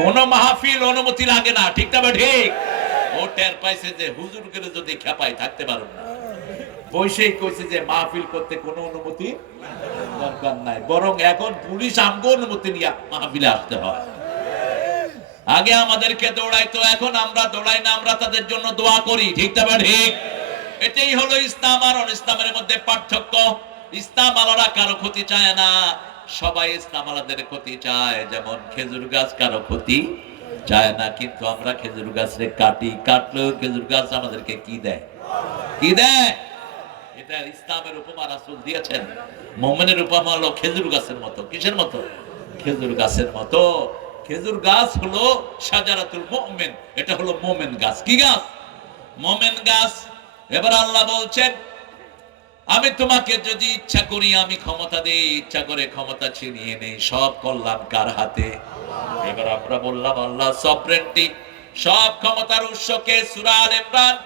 কোন মাহফিল অনুমতি লাগে না, ঠিক না ঠিক? ও টের পাইছে যে হুজুর করে যদি খেপাই থাকতে পারব না, বৈশেই কইছে যে মাহফিল করতে কোনো অনুমতি দরকার নাই, বরং এখন পুলিশ আমগো অনুমতি নিয়ে মাহফিলে আসতে হয়। আগে আমাদেরকে দৌড়াইতো, এখন আমরা দৌড়াই না, আমরা তাদের জন্য দোয়া করি, ঠিক না ঠিক? এটাই হলো ইসলাম আর ইসলামের মধ্যে পার্থক্য। ইসলাম আলাদা কারো ক্ষতি চায় না, সবাই ইসলাম আলাদের ক্ষতি চায়। যেমন খেজুর গাছ কারো ক্ষতি চায় না, কিন্তু আমরা খেজুর গাছরে কাটি, কাটলেও খেজুর গাছ আমাদেরকে কি দেয়? কি দেয়? এটা ইসলামের উপমা রাসূল দিয়েছেন। মুমিনের উপমা হলো খেজুর গাছের মতো। কিসের মতো? খেজুর গাছের মতো। খেজুর গাছ হলো শাজারাতুল মুমিন, এটা হলো মুমিন গাছ। কি গাছ? মুমিন গাছ। এবার আল্লাহ বলছেন, আমি তোমাকে যদি ইচ্ছা করি আমি ক্ষমতা দেই, ইচ্ছা করে ক্ষমতা ছিনিয়ে নেই। সব কল্যাণ কার হাতে? এবার আমরা বললাম আল্লাহ সফরেন্টি, সব ক্ষমতার উৎস কে? সূরা আল ইমরান,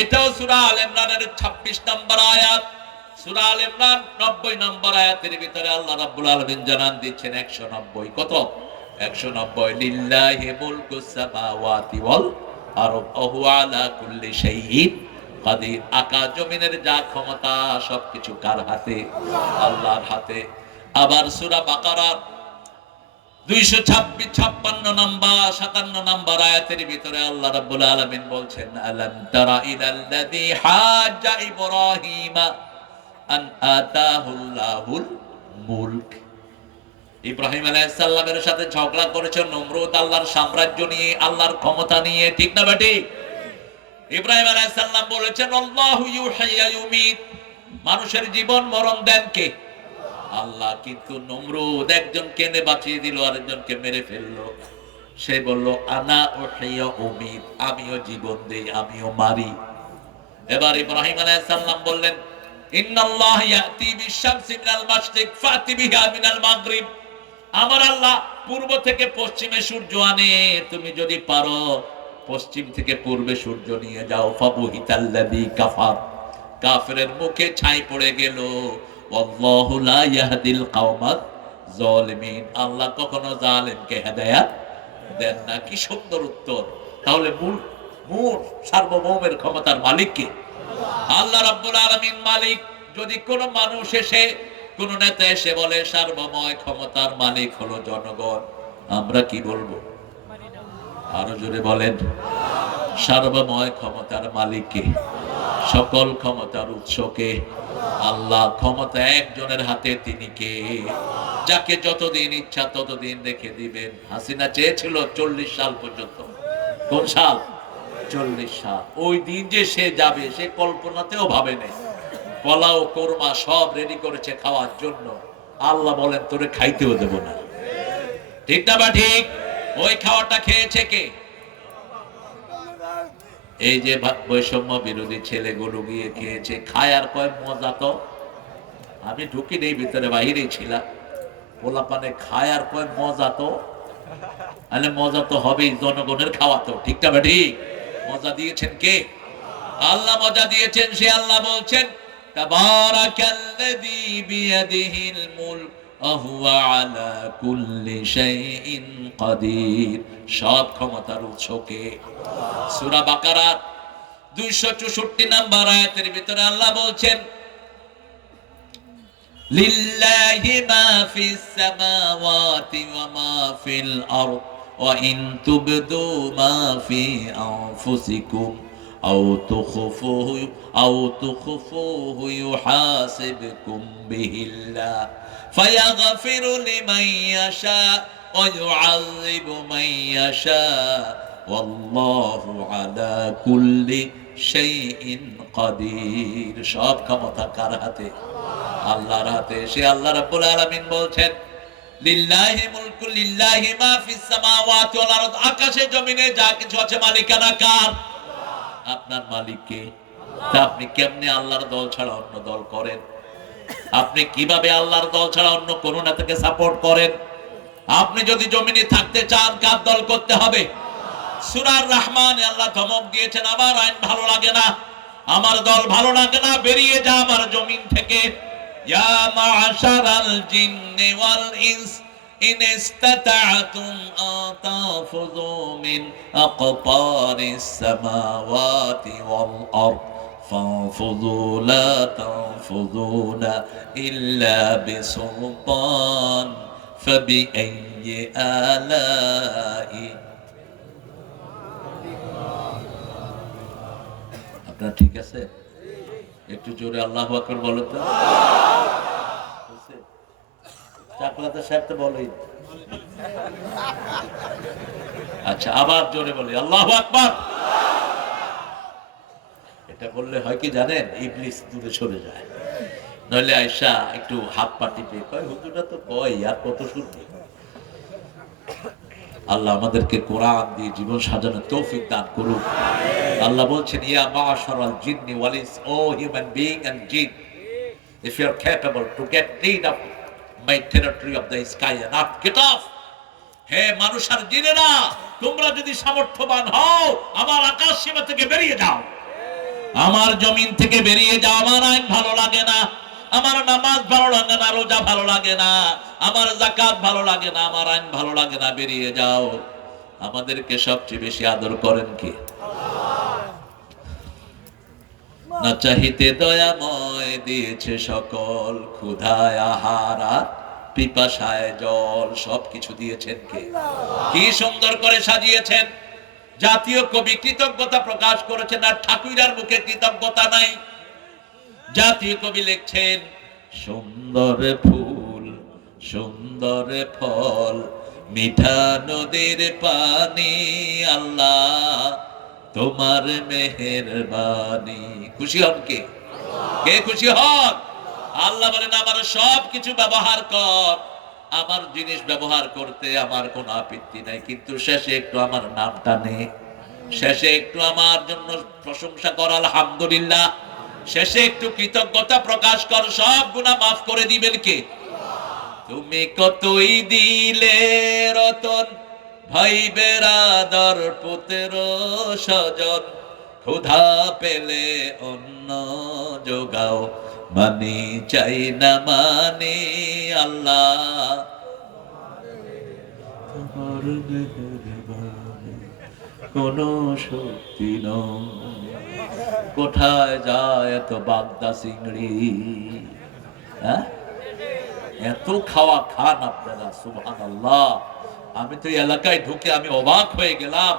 এটাও সূরা আল ইমরানের 26 নম্বর আয়াত। সূরা আল ইমরান 90 নম্বর আয়াতের ভিতরে আল্লাহ রাব্বুল আলামিন জানান দিচ্ছেন 190। কত? 190। লিল্লাহি মুলকুস সামাওয়াতি ওয়াল আরদ ওয়া হুয়া আলা কুল্লি শাইইন কাদির। আকাশ জমিনের যা ক্ষমতা সবকিছু কার হাতে? আল্লাহর হাতে। আবার সূরা বাকারা 256 নম্বর 57 নম্বর আয়াতের ভিতরে আল্লাহ রাব্বুল আলামিন বলছেন, আলাম তারা ইলাল্লাযী হাজ্জা ইব্রাহিমা আন আতাহুল্লাহুল মুলক। ইব্রাহিম আলাইহিস সালামের সাথে ঝগড়া করেছে নমরুদ আল্লাহর সাম্রাজ্য নিয়ে, আল্লাহর ক্ষমতা নিয়ে, ঠিক না ঠিক? ইব্রাহিম আলাইহিস সালাম বলেছেন আল্লাহু ইউহয়ি ওয়া ইউমীত, মানুষের জীবন মরণ দেন কে? আল্লাহ। কিন্তু নমরুদ একজনকে এনে বাঁচিয়ে দিল, আরেকজনকে মেরে ফেললো। সে বলল আনা উহয়ি ওয়া উমীত, আমিও জীবন দেই আমিও মারি। এবার ইব্রাহিম আলাইহিস সালাম বললেন ইন্নাল্লাহ ইয়াতি বিশ-শামসি মিনাল মাশরিক ফাতি বিহা মিনাল মাগরিব, আমার আল্লাহ পূর্ব থেকে পশ্চিমে সূর্য আনে, তুমি যদি পারো পশ্চিম থেকে পূর্বে সূর্য নিয়ে যাও। ফাবুহিতাল্লাযী কাফার, কাফেরের মুখে ছাই পড়ে গেল। আল্লাহু লা ইয়াহদিল কওমাজ জালিমিন, আল্লাহ কখনো জালেমকে হেদায়েত দেন না। কি সুন্দর উত্তর! তাহলে মূল সার্বভৌমের ক্ষমতার মালিক কে? আল্লাহ রাব্বুল আলামিন মালিক। যদি কোন মানুষ এসে, কোন নেতা এসে বলে সার্বময় ক্ষমতার মালিক হলো জনগণ, আমরা কি বলবো? আরো জোরে বলেন। সার্বময় ক্ষমতার মালিক কে? সকল ক্ষমতার উৎস কে? আল্লাহ। ক্ষমতা একজনের হাতে, তিনি কে? যাকে যতদিন ইচ্ছা ততদিন রেখে দিবেন। হাসিনা চেয়েছিল 40 সাল পর্যন্ত। কোন সাল? 40 সাল। ওই দিন যে সে যাবে সে কল্পনাতেও ভাবে নাই। পোলাও কোরমা সব রেডি করেছে খাওয়ার জন্য। আল্লাহ বলেন তোরে খাইতেও দেব না, ঠিক না বা ঠিক? ওই খাওয়াটা খেয়েছে কে? এই যে বৈষম্য বিরোধী ছেলেগুলো গিয়ে খেয়েছে। খায় আর কয় মজা তো। আমি ঢুকি নেই ভিতরে, বাহিরেই ছিলাম। পোলাপানে খায় আর কয় মজা তো। আরে মজা তো হবেই, জনগণের খাওয়া তো, ঠিক না বা ঠিক? মজা দিয়েছেন কে? আল্লাহ মজা দিয়েছেন। সে আল্লাহ বলছেন তাবারাকাল্লাযী বিয়াদিহিল মুলক ওয়া হুয়া আলা কুল্লি শাইইন কাদির, সব ক্ষমতার উৎস কে? সূরা বাকারা 264 নম্বর আয়াতের ভিতরে আল্লাহ বলছেন লিল্লাহি মা ফিস সামাওয়াতি ওয়া মা ফিল আরদ ওয়া ইন তুবদু মা ফি আনফুসিকুম আও তুখফুহু ইউহাসিবকুম বিহিল্লাহ ফায়াগফিরু লিমান ইয়াশা ওয়া ইউআযযিবু মান ইয়াশা ওয়াল্লাহু আলা কুল্লি শাইইন কাদির। সব ক্ষমতা কার হাতে? আল্লাহর হাতে। সে আল্লাহ রাব্বুল আলামিন বলছেন লিল্লাহি মুলকু লিল্লাহি মা ফিস সামাওয়াতি ওয়াল আরদ, আকাশে জমিনে যা কিছু আছে মালিকানা কার? আপনার মালিক কে? তা আপনি কেমনে আল্লাহর দল ছাড়া অন্য দল করেন? আপনি কিভাবে আল্লাহর দল ছাড়া অন্য কোন নেতাকে সাপোর্ট করেন? আপনি যদি জমিনে থাকতে চান কার দল করতে হবে? সূরা আর-রহমানে আল্লাহ ধমক দিয়েছেন আমার আইন ভালো লাগে না, আমার দল ভালো লাগে না, বেরিয়ে যা আমার জমিন থেকে। ইয়া মা'শারাল জিন্নি ওয়াল ইনস إن استطعتم أن تنفذوا من أقطار السماوات والأرض فانفذوا لا تنفذون إلا بسلطان فبأي آلاء আপনারা ঠিক আছে? একটু জোরে আল্লাহু আকবার বলো তো। চাকলাতে সাহেব তো বলেই। আচ্ছা আবার জোরে বলি আল্লাহু আকবার। এটা বললে হয় কি জানেন, ইবলিস দূরে সরে যায়। নইলে আয়েশা একটু হাত পা টিপে কয় হুজুরটা তো কয় আর কত শুনবে। আল্লাহ আমাদেরকে কোরআন দিয়ে জীবন সাজানোর তৌফিক দান করুন। আল্লাহ বলছেন ইয়া মাশারাল জিন্নি ওয়াল ইনস, ও হিউম্যান বিং এন্ড জিন, if you are capable to get rid of my territory of the sky and earth, get off. হে মানুষ আর জিনেরা, তোমরা যদি সামর্থ্যবান হও আমার আকাশ সীমা থেকে বেরিয়ে যাও, আমার জমিন থেকে বেরিয়ে যাও। আমার আইন ভালো লাগে না, আমার নামাজ ভালো লাগে না, রোজা ভালো লাগে না, আমার যাকাত ভালো লাগে না, আমার আইন ভালো লাগে না, বেরিয়ে যাও। আমাদেরকে সবচেয়ে বেশি আদর করেন কে? না চাহিতে দয়াময় দিয়েছে সকল, ক্ষুধায় আহার আর পিপাসায় জল, সবকিছু দিয়েছেন কে? কি সুন্দর করে সাজিয়েছেন। জাতীয় কবি কৃতজ্ঞতা প্রকাশ করেছেন, আর ঠাকুরার মুখে কৃতজ্ঞতা নাই। জাতীয় কবি লিখছেন সুন্দর ফুল সুন্দর ফল মিঠা নদীর পানি, আল্লাহ তোমার মেহেরবানি। খুশি হন কে? কে খুশি হন? আল্লাহ বলেন আমার সব কিছু ব্যবহার কর, আমার জিনিস ব্যবহার করতে আমার কোনো আপত্তি নাই, কিন্তু শেষে একটু আমার নামটা নে, শেষে একটু আমার জন্য প্রশংসা কর আলহামদুলিল্লাহ, শেষে একটু কৃতজ্ঞতা প্রকাশ কর, সব গুনাহ মাফ করে দিবেন কে? তুমি কতই দিলে রতন, ভাই বেরাদর পুত্র স্বজন, ক্ষুধা পেলে অন্ন যোগাও, মানি চাই না মানি, আল্লাহ তোমার মেহেরবানি কোন শক্তি নয়। কোথায় যায় এত বাগদা চিংড়ি? হ্যাঁ, এত খাওয়া খান আপনারা, সুবহানাল্লাহ। আমি তো এলাকায় ঢুকে আমি অবাক হয়ে গেলাম,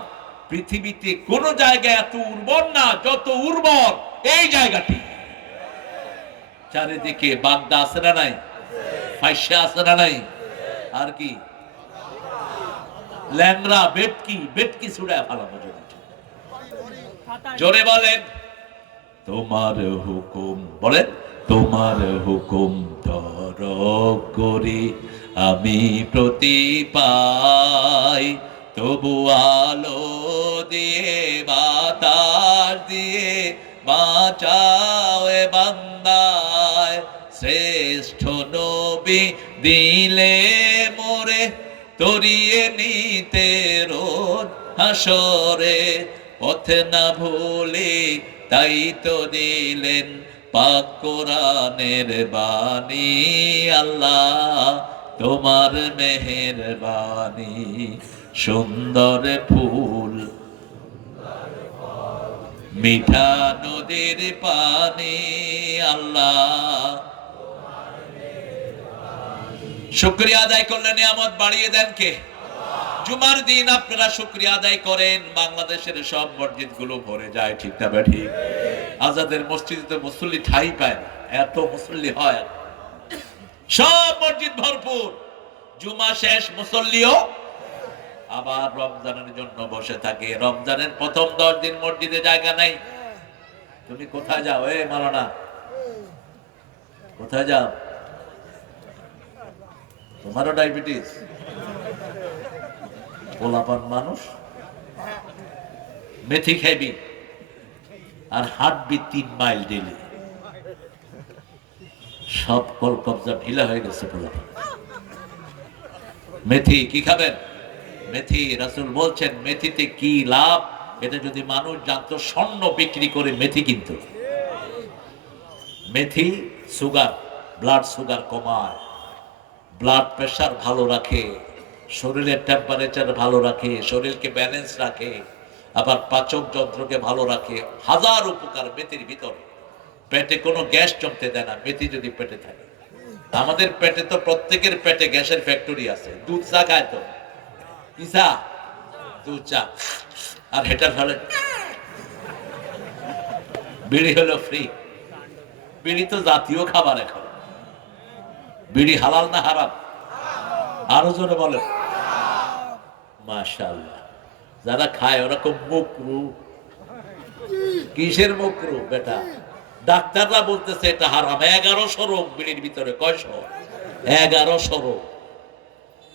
পৃথিবীতে কোন জায়গা এত উর্বর না যত উর্বর এই জায়গাটি। চারিদিকে বাগদা আছে না নাই? ফাইসা আছে না নাই? আর কি ল্যাংরা বেটকি, বেটকি ছুড়ায় ফালাবো যদি। জোরে বলেন তোমার হুকুম, বলেন তোমার হুকুম তরক করি আমি প্রতি পাই, তবু আলো দিয়ে বাতাস দিয়ে বাঁচাও এ বান্দায়, শ্রেষ্ঠ নবী দিলে মোরে তরিয়ে নিতে রোজ হাসরে, পথে না ভুলি তাই তো দিলেন পাক কোরআনের বাণী, আল্লাহ তোমার মেহেরবানি। সুন্দর ফুল মিঠা নদীর পানি, আল্লাহ শুকরিয়া আদায় করলে নিয়ামত বাড়িয়ে দেন কে? জুমার দিন আপনারা শুকরিয়া আদায় করেন, বাংলাদেশের সব মসজিদ গুলো ভরে যায়, ঠিক না ঠিক? আজাদের মসজিদে তো মুসল্লি ঠাই পায় না, এত মুসল্লি হয়, সব মসজিদ ভরপুর। জুমা শেষ মুসল্লিও আবার রমজানের জন্য বসে থাকে। রমজানের প্রথম 10 দিন মসজিদে জায়গা নাই। তুমি কোথায় যাও? এ মাওলানা কোথায় যাও? তোমারও ডায়াবেটিস? পোলাপান মানুষ, মেথি খাইবি আর হাঁটবি 3 মাইল ডেলি, সব কল কবজা ঢিলা হয়ে গেছে পোলাপান। মেথি কি খাবেন? মেথি, রাসূল বলছেন মেথিতে কি লাভ, এটা যদি মানুষ জানতো স্বর্ণ বিক্রি করে মেথি কিনতো। মেথি সুগার, ব্লাড সুগার কমায়, ব্লাড প্রেশার ভালো রাখে, শরীরের টেম্পারেচার ভালো রাখে, শরীরকে ব্যালেন্স রাখে, আবার পাচক যন্ত্রকে ভালো রাখে। হাজার উপকার মেথির ভিতরে। পেটে কোনো গ্যাস জমতে দেয় না মেথি যদি পেটে থাকে। আমাদের পেটে তো প্রত্যেকের পেটে গ্যাসের ফ্যাক্টরি আছে। দুধ চা খায় তো, কি চা? দুধ চা। আর হেটার ফলে বিড়ি হলো ফ্রি। বিড়ি তো জাতীয় খাবার এখন। বিড়ি হালাল না হারাম? আরো জোরে বলেন। মাশাআল্লাহ। যারা খায় ওরকম মুকরু। কিসের মুকরু বেটা? ডাক্তাররা বলতেছে এটা হারাম। 1100 রোগ বিড়ির ভিতরে। কয়শো? 1100 রোগ।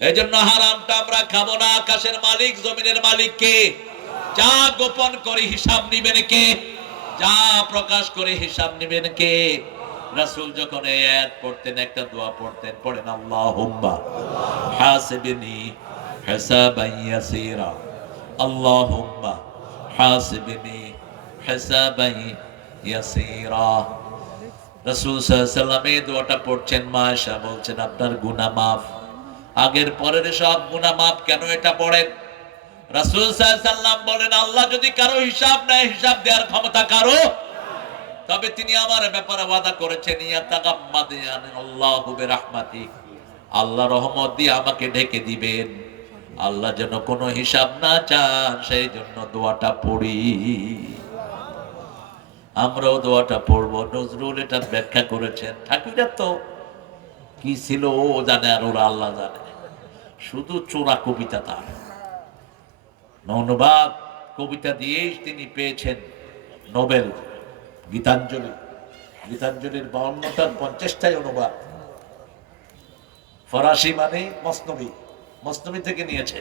এই জন্য হারামটা আমরা খাবো না। আকাশের মালিক জমিনের মালিক কে? যা গোপন করে হিসাব নিবেন কে? যা প্রকাশ করে হিসাব নিবেন কে? রাসূল যখন এই আয়াত পড়তেন একটা দোয়া পড়তেন, পড়েন আল্লাহুম্মা হাসিবনি হিসাবান ইয়াসীরা। আল্লাহুম্মা হাসিবনি হিসাবান ইয়াসীরা। রাসূল সাল্লাল্লাহু আলাইহি ওয়াসাল্লাম এই দোয়াটা পড়ছেন, মাশা বলছেন আপনার গুনাহ মাফ। আগের পরের সব গুনাহ মাফ। কেন এটা পড়েন? রাসূল সাল্লাল্লাহু আলাইহি ওয়াসাল্লাম বলেন, আল্লাহ যদি কারো হিসাব নেয়, হিসাব দেওয়ার ক্ষমতা কারো, তবে তিনি আমার ব্যাপারে ওয়াদা করেছেন, ইয়াতাগাম্মাদিয়ানিল্লাহু বিরাহমাতি, আল্লাহ রহমত দিয়ে আমাকে ঢেকে দিবেন। আল্লাহ যেন কোনো হিসাব না চান, সেই জন্য দোয়াটা পড়ি। আমরাও দোয়াটা পড়বো। নজরুল এটা ব্যাখ্যা করেছেন। ঠাকুরের তো কি ছিল ও জানে, আর ওরা আল্লাহ জানে। শুধু চোরা কবিতা তার। অনুবাদ কবিতা দিয়েই তিনি পেয়েছেন নোবেল। গীতাঞ্জলি, গীতাঞ্জলির 52টার 50টাই অনুবাদ। ফরাসি মানে মসনবী, মসনবী থেকে নিয়েছে।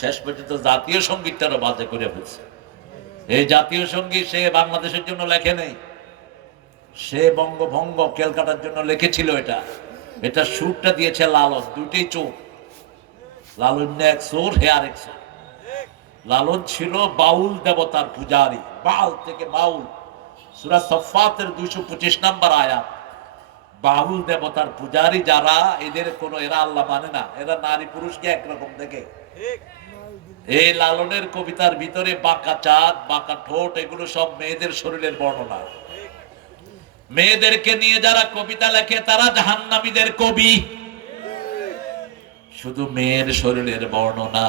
শেষ পর্যন্ত জাতীয় সঙ্গীতটারও বাজে করে ফেলছে। এই জাতীয় সঙ্গীত সে বাংলাদেশের জন্য লেখে নেই, সে বঙ্গভঙ্গ ক্যালকাটার জন্য লিখেছিল। এটা এটা সুরটা দিয়েছে লালন। দুইটাই চোর। লালন এক চোর, হে আরেক চোর। লালন ছিল বাউল দেবতার পূজারী, বাল থেকে বাউল। সূরা সফফাতের 225 নম্বর আয়াত। বাউল দেবতার পূজারী যারা, এদের কোনো, এরা আল্লাহ মানে না। এরা নারী পুরুষকে একরকম দেখে। এই লালনের কবিতার ভিতরে বাঁকা চাঁদ, বাঁকা ঠোঁট, এগুলো সব মেয়েদের শরীরের বর্ণনা। মেয়েদেরকে নিয়ে যারা কবিতা লেখে তারা জাহান্নামীদের কবি। শুধু মেয়ের শরীরের বর্ণনা।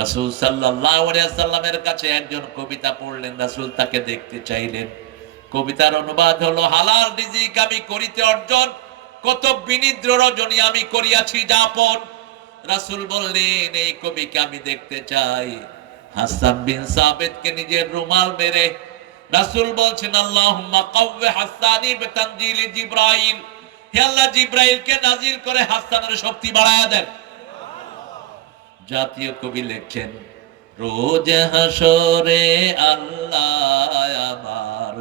রাসূল সাল্লাল্লাহু আলাইহি ওয়াসাল্লামের কাছে একজন কবিতা পড়লেন, রাসূল তাকে দেখতে চাইলেন। কবিতার অনুবাদ হলো, হালাল রিজিক আমি করিতে অর্জন, কত বিনিদ্র রজনী আমি করিয়াছি যাপন। রাসূল বললেন, এই কবিকে আমি দেখতে চাই। হাসান বিন সাবিতকে নিজের রুমাল মেরে রাসূল বলছেন, আল্লাহুম্মা কাওয়ি হাসানি বিতানজিলি জিবরাইল, হে আল্লাহ জিবরাইলকে নাজিল করে হাসানের শক্তি বাড়ায়া দেন। জাতীয় কবি লিখছেন, রোজ হাসরে আল্লাহ আমার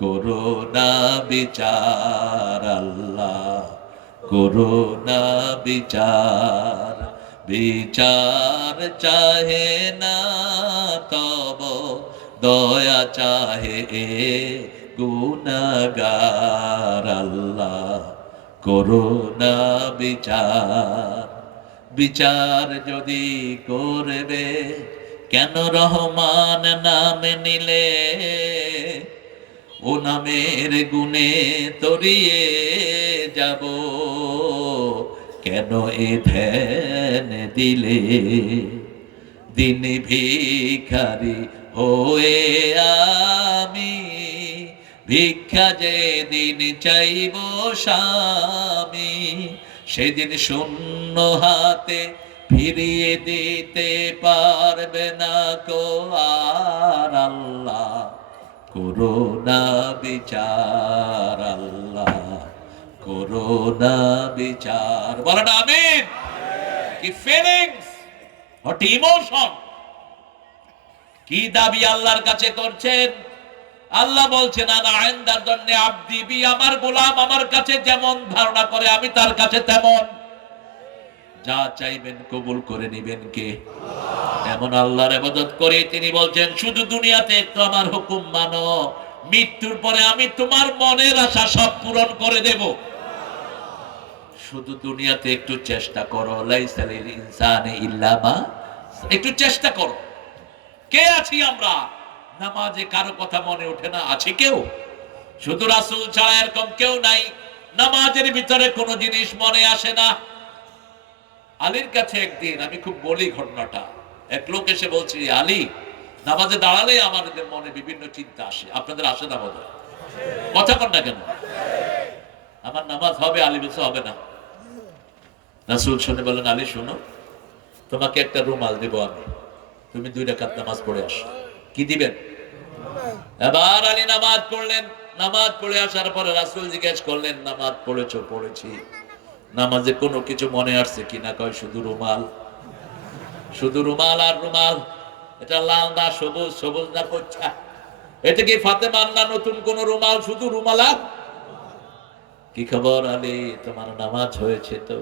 করুণা বিচার, আল্লাহ করুণা বিচার, বিচার চাহে না তব দয়া চাহে এ গুনাহগার, আল্লাহ করুণা বিচার। বিচার যদি করবে কেন রহমান নাম নিলে, ও নামের গুণে তরিয়ে যাব, কেন এ ধ্যান দিলে। দিন ভিখারি হয়ে আমি ভিক্ষা যে দিন চাইব স্বামী, সেদিন শূন্য হাতে ফিরিয়ে দিতে পারবে না কো আর, আল্লাহ করুণা বিচার, আল্লাহ করুণা বিচার। বলেন আমিন। কি ফিলিংস, হোয়াট ইমোশন, কি দাবি আল্লাহর কাছে করছেন। আল্লাহ বলছেন, আনা ইনদা যান্নি আবদি বি, আমার গোলাম আমার কাছে যেমন ধারণা করে আমি তার কাছে তেমন। যা চাইবেন কবুল করে নিবেন কে? এমন আল্লাহর ইবাদত করে তিনি বলছেন, শুধু দুনিয়াতে একটু আমার হুকুম মানো, মৃত্যুর পরে আমি তোমার মনের আশা সব পূরণ করে দেব। শুধু দুনিয়াতে একটু চেষ্টা করো, লাইসা লিল ইনসানি ইল্লা মা, একটু চেষ্টা করো। কে আছি আমরা? নামাজে কারো কথা মনে ওঠে না? আছে কেউ? শুধু রাসূল ছাড়া এরকম কেউ নাই নামাজের ভিতরে কোনো জিনিস মনে আসে না। আলীর কাছে একদিন, আমি খুব বলি ঘটনাটা, এক লোক এসে বলছে, আলী, নামাজে দাঁড়ালে আমাদের মনে বিভিন্ন চিন্তা আসে, আপনাদের আসে না বোধ হয়? কথা কন না কেন? আমার নামাজ হবে? আলী বলছে হবে না। রাসূল শুনে বলেন, আলী শোনো, তোমাকে একটা রুমাল দেব আমি, তুমি 2 রাকাত নামাজ পড়ে আসো। কি দিবেন? এবার আলী নামাজ পড়লেন। নামাজ পড়ে আসার পরে রাসূল জিজ্ঞেস করলেন, নামাজ পড়েছো? পড়েছি। নামাজে কোনো কিছু মনে আসছে কিনা? কয় শুধু রুমাল। শুধু রুমাল আর রুমাল। এটা লাল না সবুজ, সবুজ না কচ্ছা? এটা কি ফাতেমার না নতুন কোন রুমাল? শুধু রুমাল। আর কি খবর আলী, তোমার নামাজ হয়েছে তো?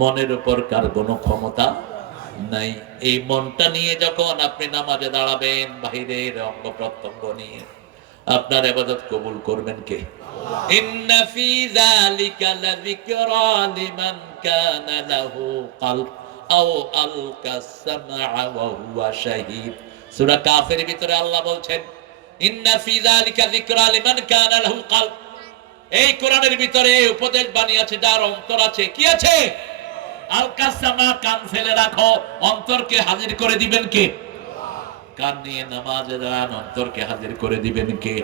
মনের উপর কার কোনো ক্ষমতা নাই। এই মনটা নিয়ে যখন আপনি নামাজে দাঁড়াবেন, বাহিরের অঙ্গ প্রত্যঙ্গ নিয়ে আপনার ইবাদত কবুল করবেন কে? ইন্না ফি যালিকা লাযিকরা লিমান কানা লাহু কলব আও আলকাস সামআ ওয়া হুয়া শাহীদ। সূরা কাফের ভিতরে আল্লাহ বলছেন, ইন্না ফি যালিকা যিকরা লিমান কানা লাহু কলব। এই কোরআনের ভিতরে উপদেশ বাণী আছে যার অন্তর আছে। কি আছে? আলকাস সামআ, কান ফেলে রাখো। অন্তরকে হাজির করে দিবেন কে? কান নিয়ে নামাজে দাঁড়ান, অন্তরকে হাজির করে দিবেন কে?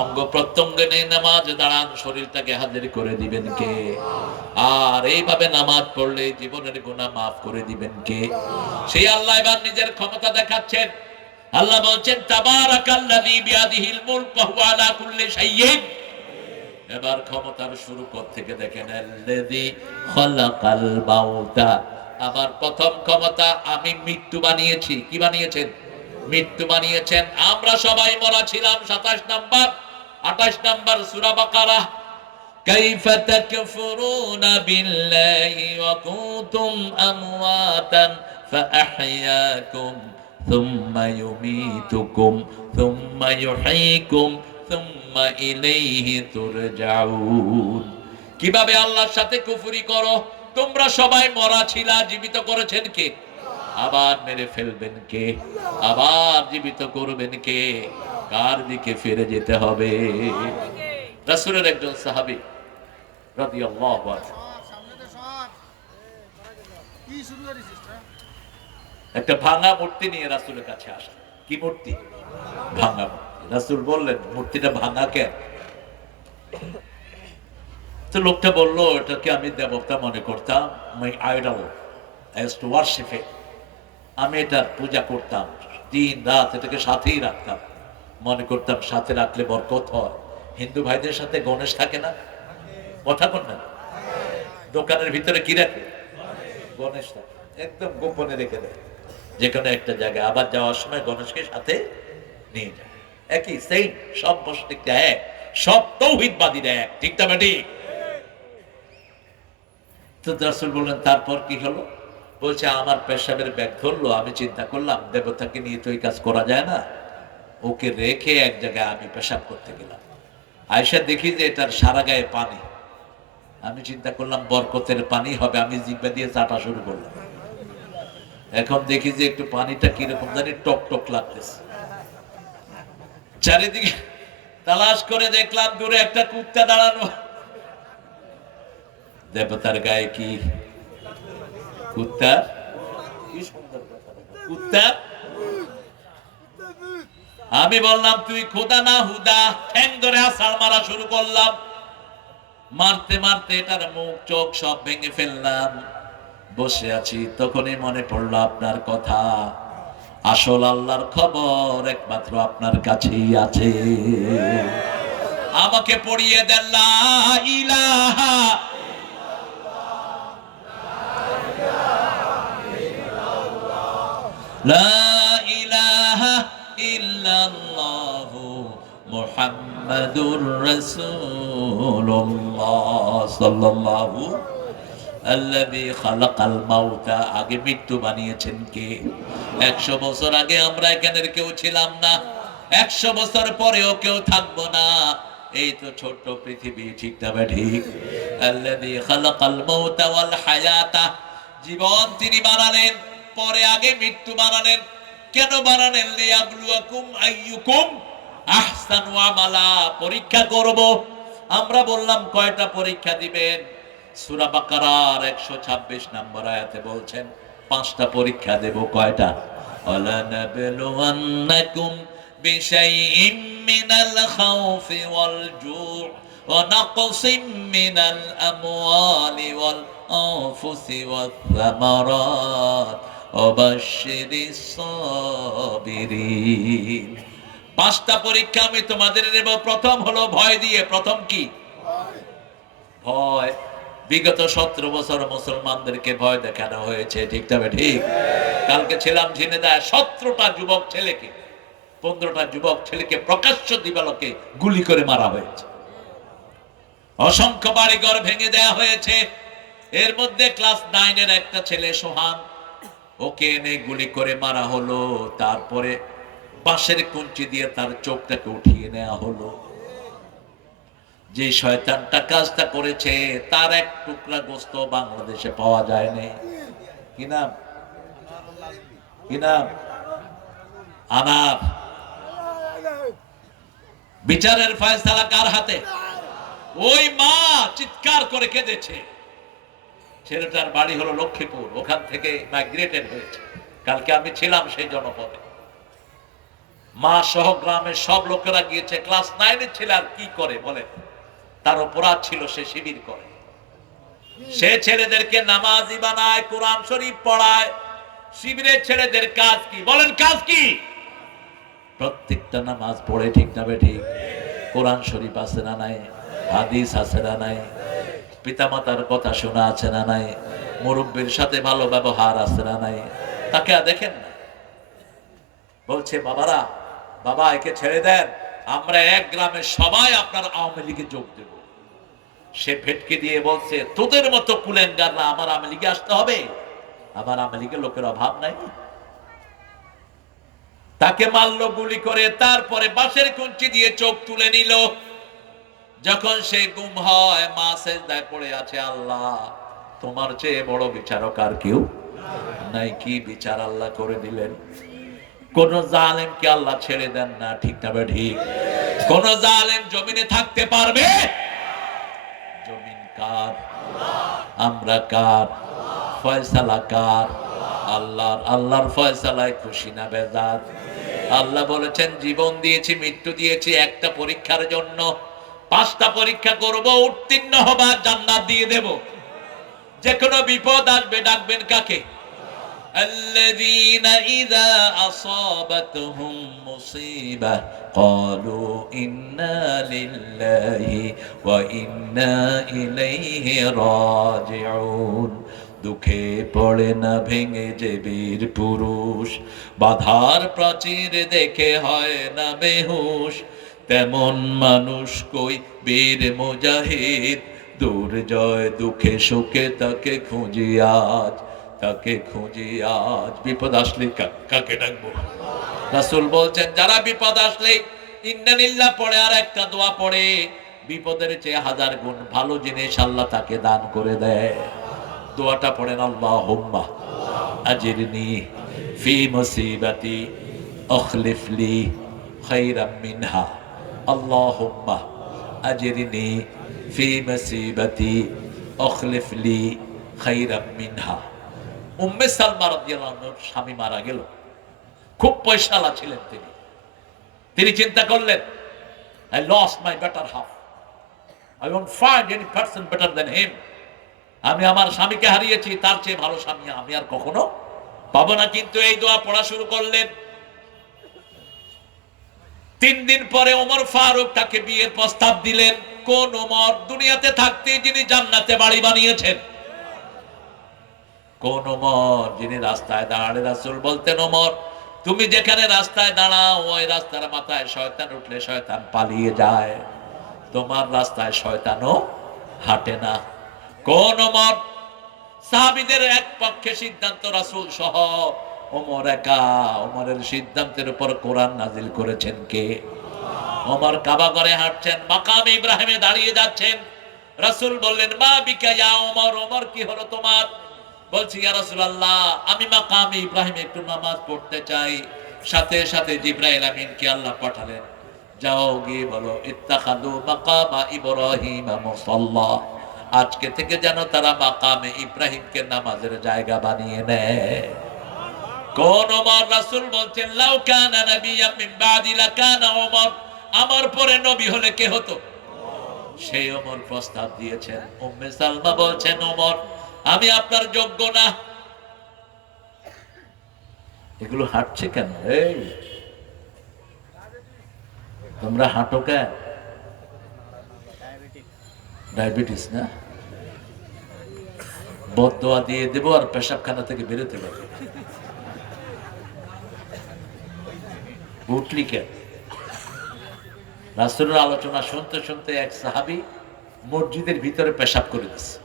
অঙ্গ প্রত্যঙ্গ নিয়ে নামাজে দাঁড়ান, শরীরটাকে হাজির করে দিবেন কে? আর এইভাবে নামাজ পড়লে জীবনের গুনাহ মাফ করে দিবেন কে? সেই আল্লাহ এবার নিজের ক্ষমতা দেখাচ্ছেন। আল্লাহ বলছেন, তাবারাকাল্লাযী বিয়াদিহিল মুলক ওয়া হুয়া আলা কুল্লি শাইইন। এবার ক্ষমতার শুরু থেকে দেখেন, আল্লাযী খালাকাল মাউতা। আমার প্রথম ক্ষমতা, আমি মৃত্যু বানিয়েছি। কি বানিয়েছেন? মৃত্যু বানিয়েছেন। আমরা সবাই মরা ছিলাম। 27 নাম্বার 28 নাম্বার সূরা বাকারা। কাইফা তাকফুরুনা বিল্লাহি ওয়া কুনতুম আমওয়াতান ফাআহইয়াকুম সুম্মা ইউমীতুকুম সুম্মা ইউহয়ীকুম সুম্মা ইলাইহি তুরজাউন। কিভাবে আল্লাহর সাথে কুফরি করো? তোমরা সবাই মরা ছিলা, জীবিত করেছেন কে? আবার মেরে ফেলবেন কে? আবার জীবিত করবেন কে? কার দিকে ফিরে যেতে হবে? রাসূলের একজন সাহাবী রাদিয়াল্লাহু আনহু একটা ভাঙা মূর্তি নিয়ে রাসূলের কাছে আসেন। কি মূর্তি? ভাঙা মূর্তি। রাসূল বললেন, মূর্তিটা ভাঙা কেন? তো লোকটা বলল, এটাকে আমি দেবতা মনে করতাম, my idol, I used to worship it. আমি এটার পূজা করতাম, দিন রাত এটাকে সাথেই রাখতাম, মনে করতাম সাথে রাখলে বরকত হয়। হিন্দু ভাইদের সাথে গণেশ থাকে না? কথা বল না? দোকানের ভিতরে কি রাখে? গণেশ থাকে, একদম গোপনে রেখে দেয় যেখানে একটা জায়গায়। আবার যাওয়ার সময় গণেশকে সাথে নিয়ে যায়। একই সেই সব মুশরিকরা এক, সব তাওহীদবাদীরা এক, ঠিক না বেটি? তো রাসূল বললেন, তারপর কি হলো? বলছে, আমার পেশাবের ব্যাগ ধরলো। আমি চিন্তা করলাম, দেবতাকে নিয়ে তো এই কাজ করা যায় না, ওকে রেখে এক জায়গায় আমি পেশাব করতে গেলাম। আয়েশা দেখি যে এটার সারা গায়ে পানি। আমি চিন্তা করলাম বরকতের পানি হবে, আমি জিহ্বা দিয়ে চাটা শুরু করলাম। এখন দেখি যে একটু পানিটা কিরকম জানি টক টক লাগতেছে। চারিদিকে তালাশ করে দেখলাম দূরে একটা কুত্তা দাঁড়ানো। দেবতার গায়ে কি কুত্তা? কি সুন্দর কথা, কুত্তা। আমি বললাম, তুই খোদা না হুদা? ঠ্যাং ধরে আছাড় মারা শুরু করলাম। মারতে মারতে এটার মুখ চোখ সব ভেঙে ফেললাম। বসে আছি, তখনই মনে পড়লো আপনার কথা। আসল আল্লাহর খবর একমাত্র আপনার কাছেই আছে। আমাকে পড়িয়ে দেন লা ইলাহা লা ইলাহা ইল্লাল্লাহু মুহাম্মাদুর রাসূলুল্লাহ সাল্লাল্লাহু আল্লাযী খালাকাল মাউতা। আগে মৃত্যু বানিয়েছেন কে? 100 বছর আগে আমরা এখানের কেউ ছিলাম না। 100 বছর পরেও কেউ থাকবো না। এই তো ছোট্ট পৃথিবী, ঠিক না ঠিক? আল্লাযী খালাকাল মাউতা ওয়াল হায়াতা, জীবন তিনি বানালেন, পরে আগে মৃত্যু বানালেন। কেন বানালেন? লিয়াবলুয়াকুম আইয়ুকুম আহসানু আমালা, পরীক্ষা করব। আমরা বললাম কয়টা পরীক্ষা দিবেন? সূরা বাকারার 126 নম্বর আয়াতে বলছেন 5টা পরীক্ষা দেব। কয়টা? ওয়ালানাবলুওয়ান্নাকুম বিশাইইম মিনাল খাউফি ওয়াল জু'ই ওয়া নাকসিম মিনাল আমওয়ালি ওয়াল আনফুসি ওয়াস সামারাত ওয়া বাশশিরিস সাবিরিন। 5টা পরীক্ষা আমি তোমাদের দেব। প্রথম হলো ভয় দিয়ে। প্রথম কি? ভয়। বিগত 17 বছর মুসলমানদেরকে ভয় দেখানো হয়েছে, ঠিক তবে ঠিক? কালকে ছিলাম ঝিনেদায়, 17টা যুবক ছেলেকে, 15টা যুবক ছেলেকে প্রকাশ্য দিবালোকে গুলি করে মারা হয়েছে। অসংখ্য বাড়িঘর ভেঙে দেয়া হয়েছে। এর মধ্যে ক্লাস 9 এর একটা ছেলে সোহান, ওকে এনে গুলি করে মারা হলো। তারপরে বাঁশের কঞ্চি দিয়ে তার চোখটাকে উঠিয়ে নেওয়া হলো। যে শয়তানটা কাজটা করেছে তার এক টুকরা গোস্ত বাংলাদেশে পাওয়া যায়নি। কি নাম? কি নাম? আনাফ। বিচারের ফয়সালা কার হাতে? ওই মা চিৎকার করে কেঁদেছে। ছেলেটার বাড়ি হলো লক্ষ্মীপুর, ওখান থেকে মাইগ্রেটেড হয়েছে। কালকে আমি ছিলাম সেই জনপদে। মা সহ গ্রামের সব লোকেরা গিয়েছে। ক্লাস 9 এর ছেলে আর কি করে বলেন? তার অপরাধ ছিল সে শিবির করে। সে ছেলেদেরকে নামাজি বানায়, কোরআন শরীফ পড়ায়। শিবিরের ছেলেদের কাজ কি বলেন? কাজ কি? প্রত্যেকটা নামাজ পড়ে, ঠিক না ঠিক? কোরআন শরীফ আছে না নাই? হাদিস আছে না নাই? পিতামাতার কথা শোনা আছে না নাই? মুরব্বীর সাথে ভালো ব্যবহার আছে না নাই? তাকে আর দেখেন না। বলছে বাবারা, বাবা একে ছেড়ে দেন, আমরা এক গ্রামের সবাই আপনার আওয়ামী লীগে যোগ দেব। সে ভেটকে দিয়ে বলছে তোদের মতো কুলেঙ্গার না আমার আওয়ামী লীগে আসতে হবে? আমার আওয়ামী লীগের লোকের অভাব নাই। তাকে মারলো গুলি করে। তারপরে বাঁশের কঞ্চি দিয়ে চোখ তুলে নিল। যখন সে গুম হয়, মা সেজদায় পড়ে আছে, আল্লাহ তোমার চেয়ে বড় বিচারক আর কেউ নাই। কি বিচার আল্লাহ করে দিলেন? কোন জালেমকে আল্লাহ ছেড়ে দেন না, ঠিক না ঠিক? কোন জালেম জমিনে থাকতে পারবে? জমিন কার? আমরা কার? ফয়সালা কার? আল্লাহর। আল্লাহর ফয়সালায় খুশি না বেজার? আল্লাহ বলেছেন জীবন দিয়েছি, মৃত্যু দিয়েছি একটা পরীক্ষার জন্য। 5টা পরীক্ষা করব, উত্তীর্ণ হবা জান্নাত দিয়ে দেব। যে কোনো বিপদ আসবে ডাকবেন কাকে? الذين إذا أصابتهم مصيبة قالوا إنا لله وإنا إليه راجعون। দুঃখে পড়ে না ভেঙে যে বীর পুরুষ, বাধার প্রাচীর দেখে হয় না বেহুশ, তেমন মানুষ কই বীর মুজাহিদ, দুর্জয় দুঃখে সুখে তাকে খুঁজি আজ, তাকে খুঁজি আজ। বিপদ আসলে কাকে ডাকবো? রাসূল বলছেন যারা বিপদ আসলে ইন্নালিল্লাহ পড়ে আর একটা দোয়া পড়ে, বিপদের চেয়ে 1000 গুণ ভালো জিনিস আল্লাহ তাকে দান করে দেয়। দোয়াটা পড়েন, আল্লাহুম্মা আজিরনি ফি মুসিবাতি আখলিফ লি খায়রাম মিনহা। আল্লাহুম্মা আজিরনি ফি মুসিবাতি আখলিফ লি খায়রাম মিনহা। উম্মে সালমা রাদিয়াল্লাহু আনহার স্বামী মারা গেল। খুব পয়সাওয়ালা ছিলেন তিনি চিন্তা করলেন, I lost my better half. I won't find any person better than him. আমি আমার স্বামীকে হারিয়েছি, তার চেয়ে ভালো স্বামী আমি আর কখনো পাবো না। কিন্তু এই দোয়া পড়া শুরু করলেন। 3 দিন পরে ওমর ফারুক তাকে বিয়ের প্রস্তাব দিলেন। কোন ওমর? দুনিয়াতে থাকতে যিনি জান্নাতে বাড়ি বানিয়েছেন। কোন ওমর? যিনি রাস্তায় দাঁড়ালে রাসূল বলতেন ওমর তুমি যেখানে রাস্তায় দাঁড়াও ওই রাস্তার মাথায় শয়তান উঠলে শয়তান পালিয়ে যায়, তোমার রাস্তায় শয়তানও হাঁটে না। কোন ওমর? সাহাবীদের এক পক্ষে সিদ্ধান্ত রাসূল সহ ওমর একা। ওমরের সিদ্ধান্তের উপর কোরআন নাজিল করেছেন কে? ওমর কাবা ঘরে হাঁটছেন, মাকাম ইব্রাহিমে দাঁড়িয়ে যাচ্ছেন। রাসূল বললেন, মা বিকা ইয়া ওমর, ওমর কি হলো তোমার? বলছি, ইয়া রাসূলুল্লাহ, আমি মাকাম ইব্রাহিমে একটু নামাজ পড়তে চাই। সাথে সাথে জিবরাইল আমিনকে আল্লাহ পাঠালেন, যাও গিয়ে বলো, ইত্তাখাযু মাকামা ইব্রাহিম মুসাল্লা, আজকে থেকে যেন তারা মাকামে ইব্রাহিমকে নামাজের জায়গা বানিয়ে নেয়। কোন ওমর? রাসূল বলছেন, লাউ কানা নাবিয়্যাম মিন বাদি লাকানা ওমর, আমার পরে নবী হলে কে হতো? সেই ওমর প্রস্তাব দিয়েছেন। উম্মে সালমা বলছেন, ওমর আমি আপনার যোগ্য না। এগুলো হাঁটছে কেন? এই তোমরা হাঁটো কেন? ডায়াবেটিস না? বদদোয়া দিয়ে দেবো আর পেশাবখানা থেকে বেরোতে পারবে। উঠলি কেন? রাসূলের আলোচনা শুনতে শুনতে এক সাহাবী মসজিদের ভিতরে পেশাব করে দিচ্ছে।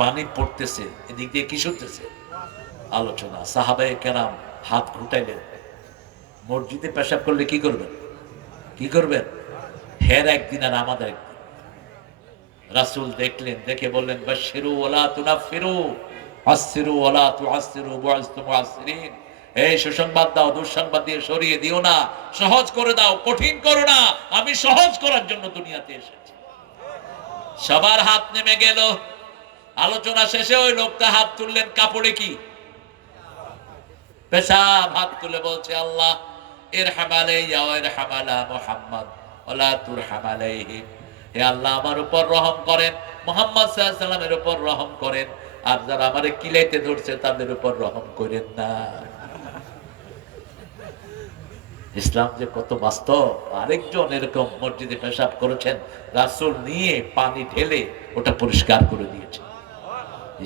পানি পড়তেছে, এদিক দিয়ে কি শুনতেছে? আলোচনা। সাহাবায়ে কেরাম হাত ঘুটাইলেন। মসজিদে পেশাব করলে কি করবেন? কি করবেন? হের একদিন আর আমাদের একদিন। রাসূল দেখলেন, দেখে বললেন, বাশশিরু ওয়ালা তুনাফিরু, আসসিরু ওয়ালা তুআসসিরু, বুইসতু মুআসসিরিন। এই সুসংবাদ দাও, দুঃসংবাদ দিয়ে সরিয়ে দিও না, সহজ করে দাও, কঠিন করো না। আমি সহজ করার জন্য দুনিয়াতে এসেছি। সবার হাত নেমে গেল। আলোচনা শেষে ওই লোকটা হাত তুললেন, কাপড়ে কি? পেশাব। হাত তুলে বলছে, আল্লাহ ইরহাম আলাইয়া ওয়া ইরহাম আলা মুহাম্মদ ওয়ালা তুরহাম আলাইহিম। হে আল্লাহ, আমার উপর রহম করেন, মুহাম্মদ সাল্লাল্লাহু আলাইহি সাল্লামের উপর রহম করেন, আর যারা আমারে কিলাইতে ধরছে তাদের উপর রহম করেন না। ইসলাম যে কত বাস্তব। আরেকজন এরকম মসজিদে পেশাব করেছেন, রাসূল নিয়ে পানি ঢেলে ওটা পরিষ্কার করে দিয়েছে।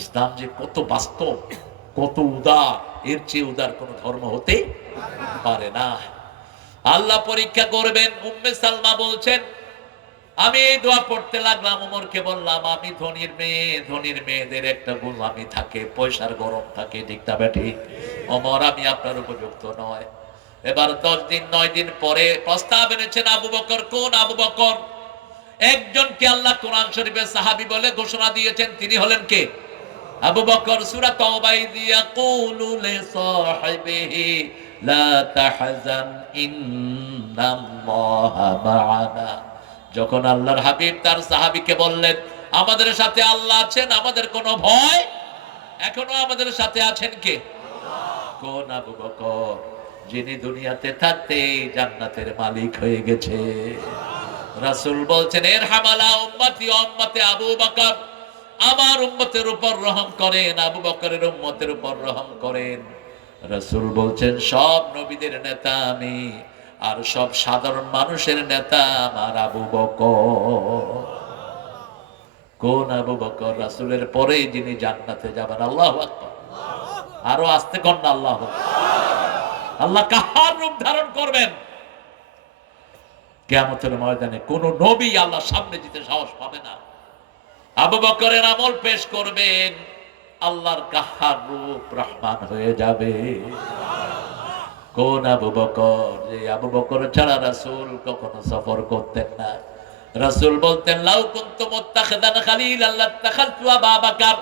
ইসলাম যে কত বাস্তব, কত উদার, এর চেয়ে উদার কোন ধর্ম হতে পারে না। আল্লাহ পরীক্ষা করবেন। উম্মে সালমা বলছেন, আমি এই দোয়া পড়তে লাগলাম, ওমরকে বললাম, আমি ধনীর মেয়ে, ধনীর মেয়েদের একটা গোলামি থাকে, পয়সার গরম থাকে, ঠিক না ঠিক? ওমর আমি আপনার উপযুক্ত নয়। এবার 10 দিন 9 দিন পরে প্রস্তাব এনেছেন আবু বকর। কোন আবু বকর? একজনকে আল্লাহ কোরআন শরীফে সাহাবী বলে ঘোষণা দিয়েছেন, তিনি হলেন কে? আবু বকর। সূরা তাওবায় দিয়া কুলু লি সাহিবিহি লা তাহজান ইন্নাল্লাহা মা'ানা। যখন আল্লাহর হাবিব তার সাহাবীকে বললেন, আমাদের সাথে আল্লাহ আছেন, আমাদের কোনো ভয়। এখনো আমাদের সাথে আছেন কে? কোন আবু বকর? যিনি দুনিয়াতে থাকতে জান্নাতের মালিক হয়ে গেছে। রাসূল বলছেন, ইরহাম আলা উম্মতি উম্মতে আবু বকর, আমার উম্মতের উপর রহম করেন, আবু বকরের উম্মতের উপর রহম করেন। রাসূল বলছেন, সব নবীদের নেতা আমি, আর সব সাধারণ মানুষের নেতা আমার আবু বকর। কোন আবু বকর? রাসূলের পরে যিনি জান্নাতে যাবেন। আল্লাহু আকবার। আরো আস্তে কন্যা আল্লাহু আকবার। আল্লাহ কাহার রূপ ধারণ করবেন কিয়ামতের ময়দানে? কোন নবী আল্লাহর সামনে যেতে সাহস পাবে না। আবু বকরের আমল পেশ করবেন, আল্লাহর কাহার রূপ রহমান হয়ে যাবে। কোন আবু বকর? যে আবু বকর ছাড়া রাসূল কখনো সফর করতেন না। রাসূল বলতেন, লাউ কুনতু মুত্তাখিদান খালিলান লাত্তাখাযতু আবু বকর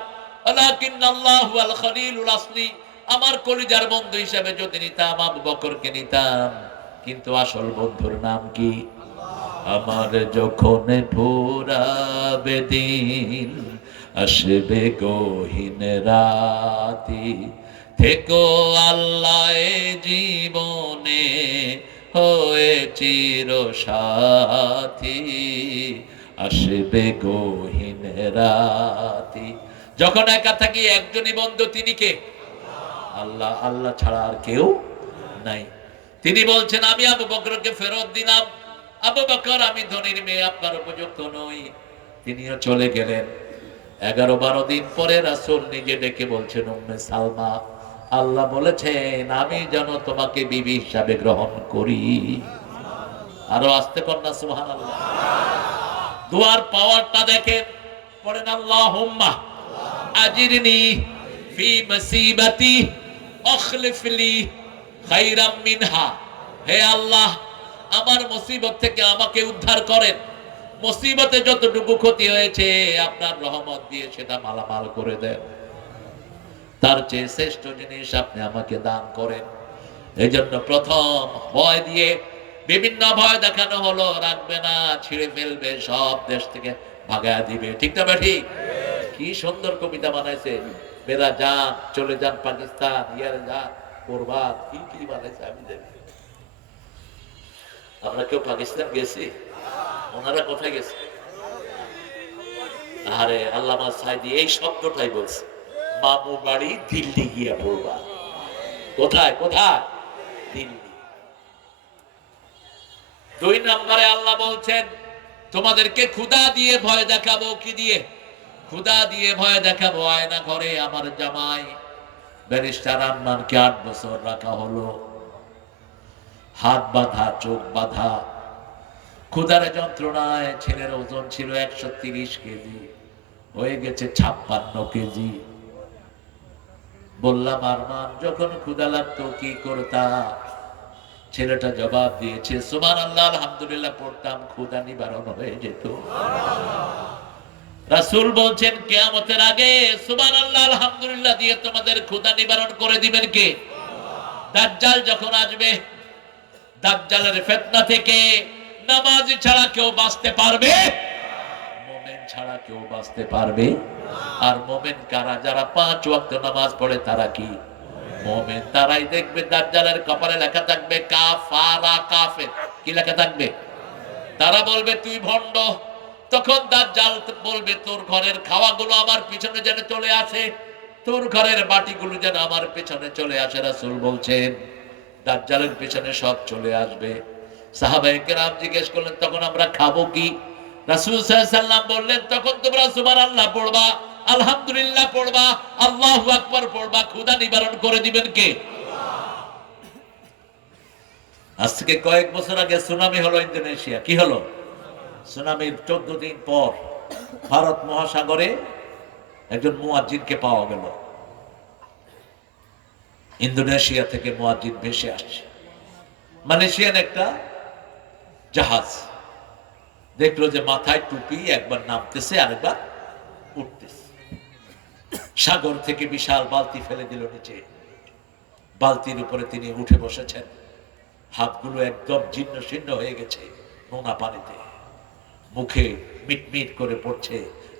ওয়ালাকিন্নাল্লাহু আল খলিলুল আসলি। আমার কলিজার বন্ধু হিসেবে যদি নিতাম, আবু বকরকে নিতাম, কিন্তু আসল বন্ধুর নাম কি? আমার যখন ফুরাবে দিন, আসবে গহীন রাতি, থেকো আল্লাহ এ জীবনে হয়ে চির সাথী, আসবে গহীন রাতি। যখন একা থাকি একজনই বন্ধু, তিনি কে? আল্লাহ। আল্লাহ ছাড়া আর কেউ নাই। তিনি বলছেন, আমি আবু বকরকে ফেরত দিলাম। আবু বকর, আমি ধনীর মেয়ে, আপনার উপযুক্ত নই। তিনিও চলে গেলেন। 11-12 দিন পরে রাসূল নিজে ডেকে বলছেন, উম্মে সালমা, আল্লাহ বলেছেন আমি যেন তোমাকে বিবি হিসাবে গ্রহণ করি। আরো আস্তে কন্যা সুবহানাল্লাহ। দুয়ার পাওয়ারটা দেখেন। পড়েন, আল্লাহুম্মা আজিরনি ফি মুসিবাতি আখলিফ লি খায়রাম মিনহা। হে আল্লাহ, আমার মুসিবত থেকে আমাকে উদ্ধার করেন। মুসিবতে যতটুকু ক্ষতি হয়েছে আপনার রহমত দিয়ে সেটা মালামাল করে দেন। তার চেয়ে শ্রেষ্ঠ জিনিস আপনি আমাকে দান করেন। এই জন্য প্রথম ভয় দিয়ে বিভিন্ন ভয় দেখানো হলো, রাখবে না, ছিঁড়ে ফেলবে, সব দেশ থেকে ভাগায় দিবে। ঠিক না ঠিক? কি সুন্দর কবিতা বানাইছে, মেরা যান চলে যান পাকিস্তান, ইয়ার যান কোরবান, কি কি বানাইছে আমি জানি। আমরা কেউ পাকিস্তান গেছি? ওনারা কোথায় গেছে? আরে আল্লামা সাইদি এই শব্দটাই বলছে, মামু বাড়ি দিল্লি গিয়া পড়বা। কোথায় কোথায়? দিল্লি। 2 নম্বরে আল্লাহ বলছেন তোমাদেরকে ক্ষুধা দিয়ে ভয় দেখাবো। কি দিয়ে? ক্ষুধা দিয়ে ভয় দেখাবো। আয়না ঘরে আমার জামাই ব্যারিস্টার আম্মানকে 8 বছর রাখা হলো, হাত বাঁধা, চোখ বাঁধা, ক্ষুধার যন্ত্রণায়। ছেলের ওজন ছিল 130 কেজি, হয়ে গেছে 56 কেজি। বললাম আরমান, যখন ক্ষুধা লাগতো কি করতা? ছেলেটা জবাব দিয়েছে সুবহানাল্লাহ, আলহামদুলিল্লাহ পড়তাম, ক্ষুধা নিবারণ হয়ে যেত। রাসূল বলছেন কিয়ামতের আগে সুবহানাল্লাহ আলহামদুলিল্লাহ দিয়ে তোমাদের ক্ষুধা নিবারণ করে দিবেন কে? দাজ্জাল যখন আসবে, দাজ্জালের ফিতনা থেকে নামাজি ছাড়া কেউ বাঁচতে পারবে? মুমিন ছাড়া কেউ বাঁচতে পারবে? আর মুমিন কারা? যারা 5 ওয়াক্ত নামাজ পড়ে তারা কি মুমিন। তারাই দেখবে দাজ্জালের কপালে লেখা থাকবে কাফারা, কাফের। কি লেখা থাকবে? তারা বলবে তুই ভণ্ড। তখন দাজ্জাল বলবে তোর ঘরের খাওয়াগুলো আমার পিছনে যেন চলে আসে, তোর ঘরের বাটিগুলো যেন আমার পিছনে চলে আসে। রাসূল বলছেন দাজ্জালের পিছনে সব চলে আসবে। সাহাবায়ে কেরাম জিজ্ঞেস করলেন তখন আমরা খাবো কি? রাসূল সাল্লাল্লাহু আলাইহি সাল্লাম বললেন তখন তোমরা সুবহানাল্লাহ পড়বা, আলহামদুলিল্লাহ পড়বা, আল্লাহু আকবার পড়বা, ক্ষুধা নিবারণ করে দিবেন কে? আজ থেকে কয়েক বছর আগে সুনামি হলো ইন্দোনেশিয়া। কি হলো? সুনামির 14 দিন পর ভারত মহাসাগরে একজন মুয়াজ্জিনকে পাওয়া গেল। ইন্দোনেশিয়া থেকে মুয়াজ্জিন ভেসে আসছে। মালয়েশিয়ান একটা জাহাজ দেখলো যে মাথায় টুপি, একবার নামতেছে আরেকবার উঠতেছে। সাগর থেকে বিশাল বালতি ফেলে দিল নিচে। বালতির উপরে তিনি উঠে বসেছেন, হাতগুলো একদম জীর্ণ শীর্ণ হয়ে গেছে নোনা পানিতে। মুখে মিটমিট করে পড়ছে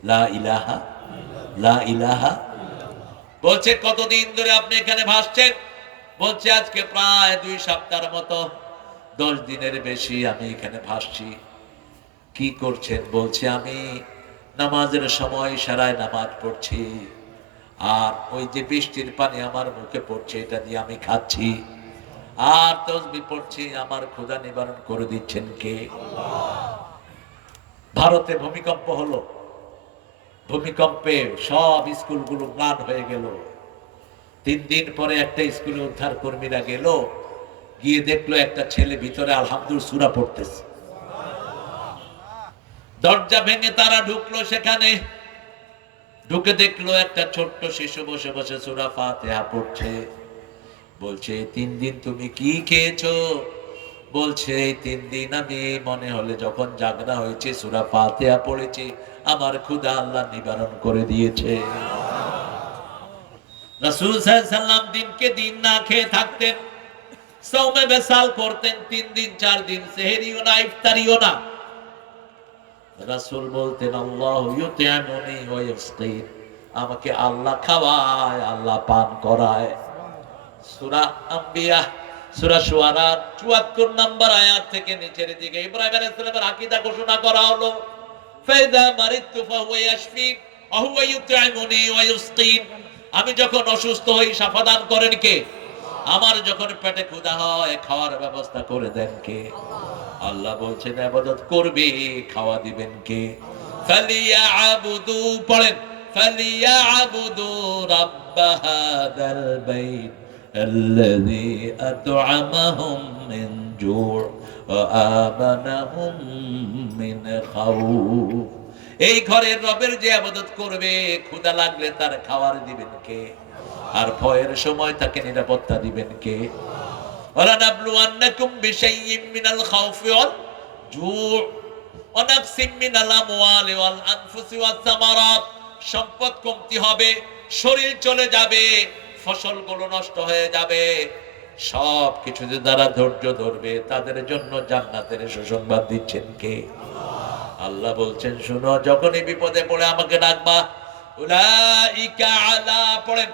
লা ইলাহা লা ইলাহা। বলছে কতদিন ধরে আপনি এখানে ভাসছেন? বলছে আজকে প্রায় 2 সপ্তাহের মতো, 10 দিনের বেশি আমি এখানে ভাসছি। কি করছেন? বলছে আমি নামাজের সময় ইশারায় নামাজ পড়ছি, আর ওই যে বৃষ্টির পানি আমার মুখে পড়ছে এটা দিয়ে আমি খাচ্ছি, আর তাসবিহ পড়ছি। আমার ক্ষুধা নিবারণ করে দিচ্ছেন কে? ভারতে ভূমিকম্প হলো। ভূমিকম্পে সব স্কুলগুলো ম্লান হয়ে গেল। 3 দিন পরে একটা স্কুলে উদ্ধার কর্মীরা গেল, গিয়ে দেখলো একটা ছেলে ভিতরে আলহামদুলিল্লাহ সূরা পড়তেছে। দরজা ভেঙে তারা ঢুকলো, সেখানে ঢুকে দেখলো একটা ছোট্ট শিশু বসে বসে সূরা ফাতিহা পড়ছে। বলছে 3 দিন তুমি কি খেয়েছো? বলছে এই 3 দিন আমি মনে হলে যখন জাগনা হয়েছে সূরা ফাতিহা পড়েছি, আমার ক্ষুধা আল্লাহ নিবারণ করে দিয়েছে। রাসূল সাল্লাল্লাহু আলাইহি সাল্লাম দিনকে দিন না খেয়ে থাকতেন, সওমে বেসাল করতেন। 3 দিন 4 দিন সেহরিও না, ইফতারিও না। রাসূল বলতেন আল্লাহু ইউতি'মুনি ওয়া ইউসকিন, আমাকে আল্লাহ খাওয়ায়, আল্লাহ পান করায়। সূরা আম্বিয়া, সূরা শুআরা ৭৪ নম্বর আয়াত থেকে নিচের দিকে ইব্রাহিম আলাইহিস সালামের আকীদা ঘোষণা করা হলো, ফাইদা মারিতু ফাহুয়া ইয়াশফিন ওয়া হুয়া ইউতি'মুনি ওয়া ইউসকিন। আমি যখন অসুস্থ হই শাফা দান করেন কে? আমার যখন পেটে ক্ষুধা হয় খাওয়ার ব্যবস্থা করে দেন কে? আল্লাহ বলছেন ইবাদত করবে, খাওয়া দিবেন কে? ফালিয়াবুদু, পড়েন, ফালিয়াবুদু রাব্ব হাদাল বাইত الذي أطعمهم من جوع وآمنهم من خوف। এই ঘরের রবের যে ইবাদত করবে, ক্ষুধা লাগলে তার খাবার দিবেন কে? আর ভয়ের সময় তাকে নিরাপত্তা দিবেন কে? ওয়ালানাবলুওয়ান্নাকুম বিশাইইম মিনাল খাউফি ওয়াল জু' ওয়া নাকসিম মিনাল আমওয়ালি ওয়াল আনফুসি ওয়াস সামারাত। সম্পদ কমতি হবে, শরীর চলে যাবে, ফসলগুলো নষ্ট হয়ে যাবে। সব কিছু যারা ধৈর্য ধরবে তাদের জন্য জান্নাতের সুসংবাদ দিচ্ছেন কে? আল্লাহ বলছেন, শুনো, যখনই বিপদে পড়ে আমাকে ডাকবা, উলাইকা আলা, পড়েন,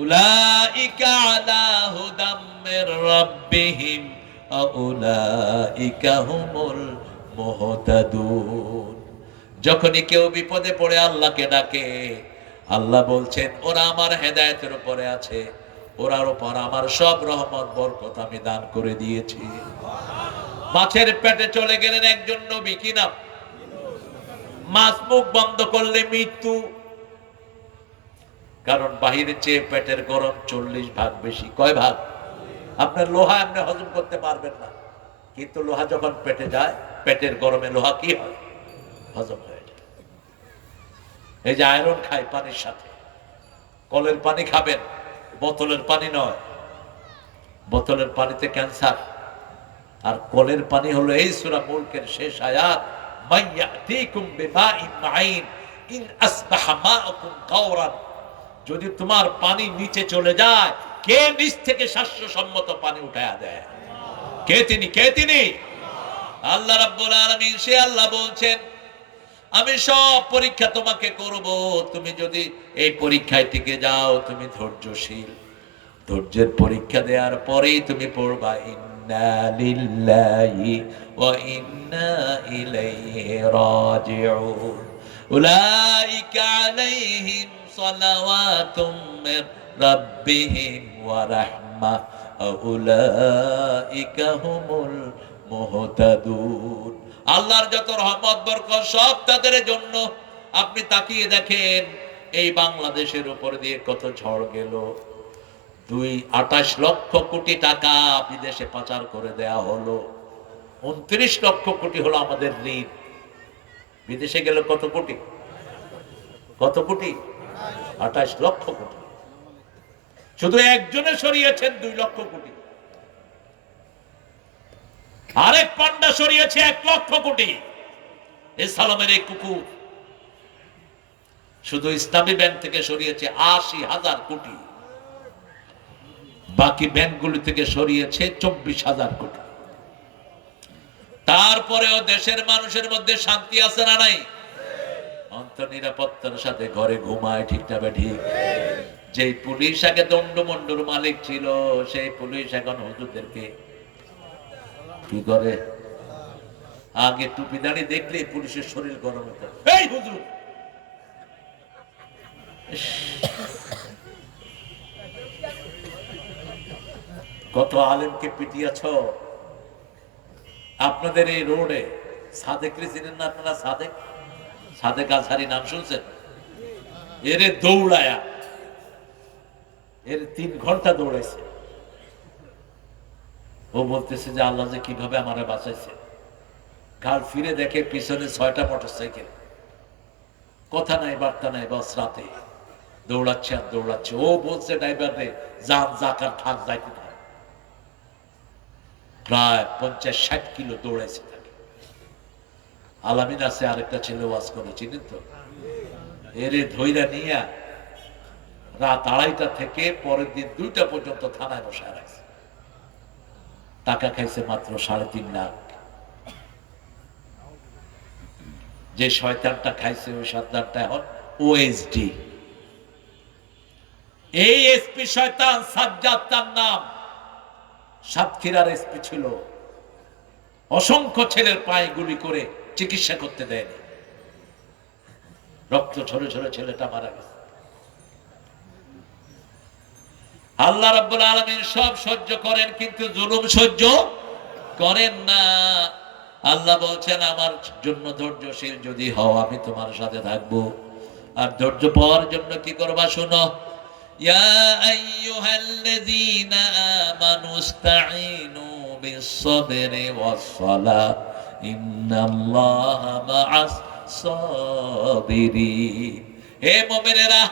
উলাইকা আলা হুদাম মির রাব্বিহিম ওয়া উলাইকা হুমুল মুহতাদুন। যখনই কেউ বিপদে পড়ে আল্লাহকে ডাকে, আল্লাহ বলছেন ওরা আমার হেদায়েতের উপরে আছে, ওরার উপর আমার সব রহমত বরকত আমি দান করে দিয়েছি। মাছের পেটে চলে গেলেন একজন নবী, কি নাম? মাছ মুখ বন্ধ করলে মৃত্যু। কারণ বাহিরের চেয়ে পেটের গরম 40 ভাগ বেশি। কয় ভাগ? আপনার লোহা আপনি হজম করতে পারবেন না, কিন্তু লোহা যখন পেটে যায়, পেটের গরমে লোহা কি হয়? হজম হয়ে যায়। এই যে আয়রন খায় পানির সাথে, কলের পানি খাবেন, বোতলের পানি নয়। বোতলের পানিতে ক্যান্সার, আর কলের পানি হলো এই সূরা মুলকের শেষ আয়াত, মাইয়াতিকুম বিমাইন মাইন ইন আসবাহা মাউকুম গাওরান। যদি তোমার পানি নিচে চলে যায়, কে নিচ থেকে স্বাস্থ্যসম্মত পানি উঠায়া দেয়? কে তিনি? কে তিনি? আল্লাহ রাব্বুল আলামিন। সে আল্লাহ বলছেন, আমি সব পরীক্ষা তোমাকে করব, তুমি যদি এই পরীক্ষায় টিকে যাও, তুমি ধৈর্যশীল, ধৈর্যের পরীক্ষা দেওয়ার পরেই তুমি পড়বা ইন্না লিল্লাহি ওয়া ইন্না ইলাইহি রাজিউন। উলাইকা আলাইহিম সালাওয়াতুম মির রাব্বিহিম ওয়া রাহমাহ ওয়া উলাইকা হুমুল মুহতাদুন। আল্লাহর যত রহমত বরকত সব তাদের জন্য। আপনি তাকিয়ে দেখেন এই বাংলাদেশের উপর দিয়ে কত ঝড় গেল। 28 লক্ষ কোটি টাকা বিদেশে পাচার করে দেয়া হলো। 29 লক্ষ কোটি হলো আমাদের ঋণ। বিদেশে গেল কত কোটি? কত কোটি? 28 লক্ষ কোটি। শুধু একজনে সরিয়েছেন 2 লক্ষ কোটি, আরেক পান্ডা সরিয়েছে 1 লক্ষ কোটি। ইসলামের এই কুকুর শুধু ইসলামী ব্যাংক থেকে সরিয়েছে 80,000 কোটি, বাকি ব্যাংকগুলি থেকে সরিয়েছে 24,000 কোটি। তারপরেও দেশের মানুষের মধ্যে শান্তি আছে না নাই? অন্তর নিরাপত্তার সাথে ঘরে ঘুমায়, ঠিক না ঠিক? যে পুলিশ আগে দণ্ডমন্ডুর মালিক ছিল, সেই পুলিশ এখন হুজুরদেরকে কি করে? আগে টুপি দাঁড়ি দেখলে পুলিশের শরীর গরম হতো, এই হুজুর। কত আলেমকে পিটিয়েছ। আপনাদের এই রোডে সাদেক চিনেন না আপনারা? সাদেক, সাদেক আজহারি নাম শুনছেন? এরে দৌড়ায়া, এর 3 ঘন্টা দৌড়াইছে। ও বলতেছে যে আল্লাহ যে কিভাবে আমারে বাঁচাইছে। কাল ফিরে দেখে পিছনে 6টা মোটরসাইকেল, কথা নাই বার্তা নাই, বাস রাতে দৌড়াচ্ছে আর দৌড়াচ্ছে। ও বলছে ড্রাইভার রে, যান জাকার ঠাক যাইতে থাকে। প্রায় 50-60 কিলো দৌড়াইছে তাকে। আলামিন আছে আরেকটা ছেলে ওয়াজ করে, চিনেন তো? এরে ধৈরা নিয়া রাত 2:30টা থেকে পরের দিন 2টা পর্যন্ত থানায় বসায় রাখছে। টাকা খাইছে মাত্র 3.5 লাখ। যে শয়তানটা খাইছে ওই শয়তানটা এখন ওএসডি। এই এসপি শয়তান সাজ্জাদ তার নাম, সাতক্ষীরার এসপি ছিল। অসংখ্য ছেলের পায়ে গুলি করে চিকিৎসা করতে দেয়নি, রক্ত ঝরে ঝরে ছেলেটা মারা গেছে। আল্লাহ রাব্বুল আলামিন সব সহ্য করেন, কিন্তু জুলুম সহ্য করেন না। আল্লাহ বলছেন, আমার জন্য ধৈর্যশীল যদি হও, আমি তোমার সাথে থাকবো। আর ধৈর্য পাওয়ার জন্য কি করবা শুনো, ইয়া আইয়ুহাল্লাযীনা আমানু ইসতাঈনু বিস-সাবরি ওয়াস-সালাহ ইন্নাল্লাহা মা'আস সাবিরিন। হে মুমিনেরা,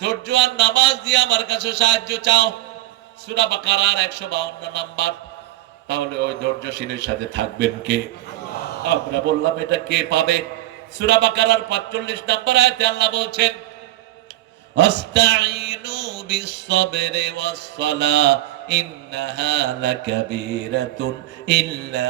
ধৈর্য আর নামাজ দিয়ে আমার কাছে সাহায্য চাও। সূরা বাকারার 152 নাম্বার। তাহলে ওই ধৈর্যশীলের সাথে থাকবেন কে? আমরা বললাম এটা কে পাবে? সূরা বাকারার 45 নম্বর আয়াতে আল্লাহ বলছেন, আস্তাঈনু বিস-সাবরি ওয়াস-সালাহ ইন্নাহা লাকাবীরাতুন ইল্লা